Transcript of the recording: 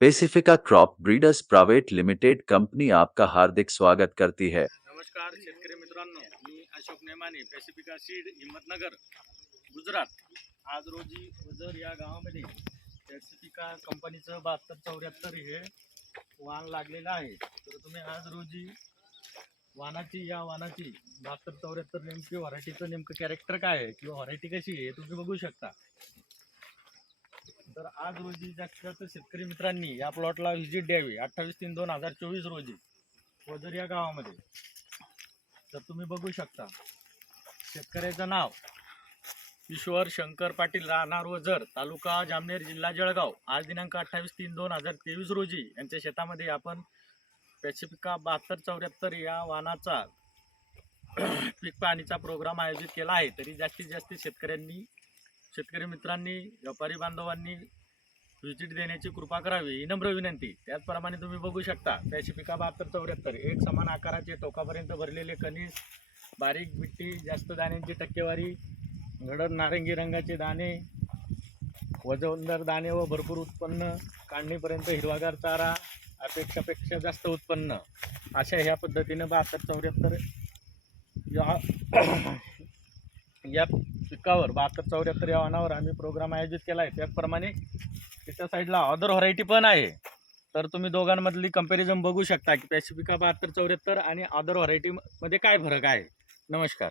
Pacifica crop breeders private limited company आपका हार्दिक स्वागत करती है। नमस्कार शेतकरी मित्रांनो, मी अशोक नेमाने, पॅसिफिका सीड, हिम्मतनगर, गुजरात. आज रोजी वजर या गावामध्ये पॅसिफिका कंपनीचं 7274 हे वाण लागलेलं आहे. तर तुम्ही आज रोजी या वाणाची 7274 नेमकी व्हरायटीचं नेमकं कॅरेक्टर काय आहे किंवा व्हरायटी कशी आहे तुम्ही बघू शकता. तर आज रोजी जास्तीत जास्त शेतकरी मित्रांनी या प्लॉटला व्हिजिट द्यावी 28/3/2024 रोजी वजर या गावामध्ये. तर तुम्ही बघू शकता शेतकऱ्याचं नाव ईश्वर शंकर पाटील, राहणार वजर, तालुका जामनेर, जिल्हा जळगाव. आज दिनांक 28/3/2023 रोजी यांच्या शेतामध्ये आपण पॅसिफिका 7274 या वाणाचा पीक पाहणीचा प्रोग्राम आयोजित केला आहे. तरी जास्तीत जास्त शेतकरी मित्रांनी, व्यापारी बांधवांनी व्हिजिट देण्याची कृपा करावी ही नम्र विनंती. त्याचप्रमाणे तुम्ही बघू शकता पॅसिफिका 7274 एक समान आकाराचे टोकापर्यंत भरलेले कणीस, बारीक बिट्टी, जास्त दाण्यांची टक्केवारी, गडद नारंगी रंगाचे दाणे, वजनदार दाणे व भरपूर उत्पन्न, काढणीपर्यंत हिरवागार चारा, अपेक्षापेक्षा जास्त उत्पन्न, अशा ह्या पद्धतीने 7274 या पिकावर 7274 या वाणावर आम्ही प्रोग्राम आयोजित केला आहे. त्याचप्रमाणे त्याच्या साईडला अदर व्हरायटी पण आहे. तर तुम्ही दोघांमधली कंपॅरिझन बघू शकता की पॅसिफिका 7274 आणि अदर व्हरायटीमध्ये काय फरक आहे. नमस्कार.